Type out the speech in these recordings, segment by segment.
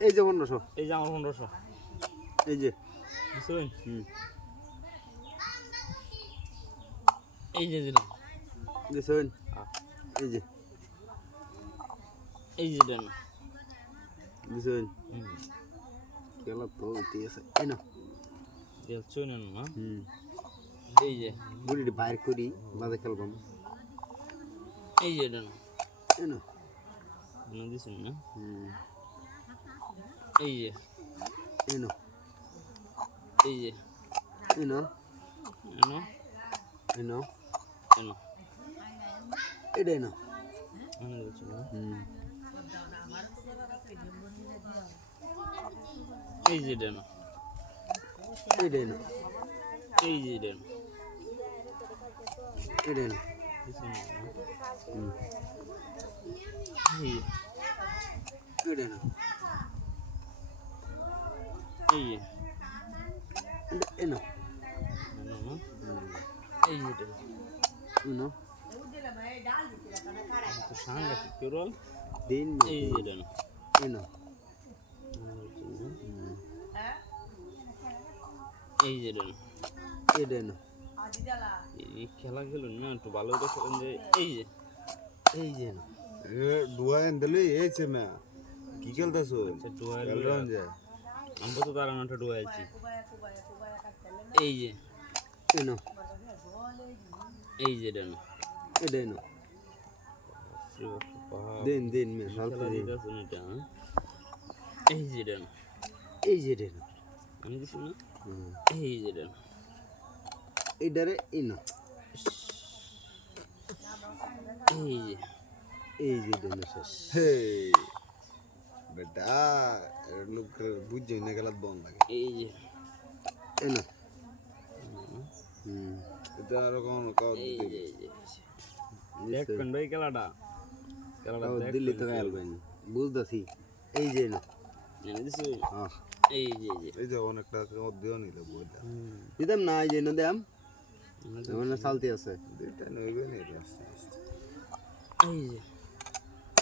এই যে 1500 এই যে আমার 1500 এই যে বুঝছেন হুম এই যে দিলাম দিছেন এই যে দেন দিছেন খেলা তো ঠিক আছে এই না দেখছেন না এই যে গুড়ি বাইর করি বাজে খেলবাম এই যে দেন এই না দিছেন না এই যে এই না এই যে এই না এনো এই না এনো এটাই না এনো দেখছেন না এই যে দেন এটাই না এই যে দেন এটাই না দিছেন না এটাই না এই যে এই না এনো না এই যে দেন এই না তো সাংঘাতিক কেরল দিন এই যে দেন এই না এই যে দেন এটাই না এই খেলা খেলুন না একটু ভালো করে খেলেন যে এই যে না ডুয়া এন্দলে এইছে মে কি খেলতাছো আচ্ছা ডুয়াল খেলরাম যায় আমরা তো তার নামটা ডুয়াইছি এই যে এই না এই যে দেন এটাই না দিন দিন মে খেলা হালকা দিন দিতেছেন এটা এই যে দেন এই যে এটা না আমি দিছি না এই যে দেন এইটারে এই না এই যে এটা না শেষ হে বেটা লোক বুঝছই না খেলা বন্ধ লাগে এই যে এই না এটা আর কোন কাউ এই যে দেখবেন ভাই খেলাটা দিল্লি তো খেলবেন বুঝতেছি এই যে না আমি দিছি হ্যাঁ এই যে এই যে অনেক টাকা দিও নিলে বইটা দিতাম না এই যে না দাম মানে চালতি আছে দুইটা নইবে নি আস্তে আস্তে এই যে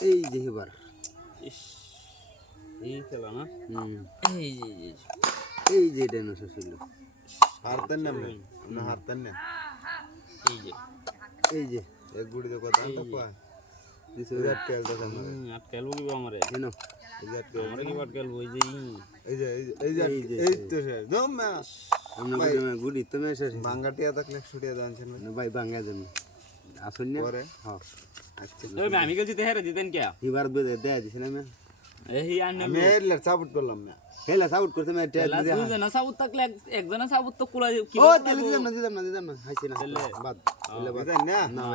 এই যে এবার ইস এই খেলা না এই যে এই যে এটা না শেষ হইল হারতেন না আপনি হারতেন না এই যে এই যে এক গুড়ি তো কথা আনতে পায় দিছে বিরাট খেলতেছে না আটকালবো কি আমারে এনো বিরাট আমরা কি আটকালবো এই যে এই যে এই তো শেষ দম মে আমরা গুড়ি তুমি শেষ বাঙ্গাটিয়া থাকলে ছুটিয়ে দাঁড়াচ্ছেন না ভাই ভাঙ্গা দেন আসুন না পরে হ্যাঁ আচ্ছা ওই আমি গেছি তেহারে দিতেন কে এবার দেয়া দিছে না মে এই আন্না আমি এর সাপোর্ট করলাম না হেলা সাউট করতে মে ট্যাগ লা দিয়ে দুইজনা সাবুত থাকলে একজনা সাবুত তো কুলা কি ও তেলে দিলাম না হাইছে না বাদ বুঝেন না না ভাই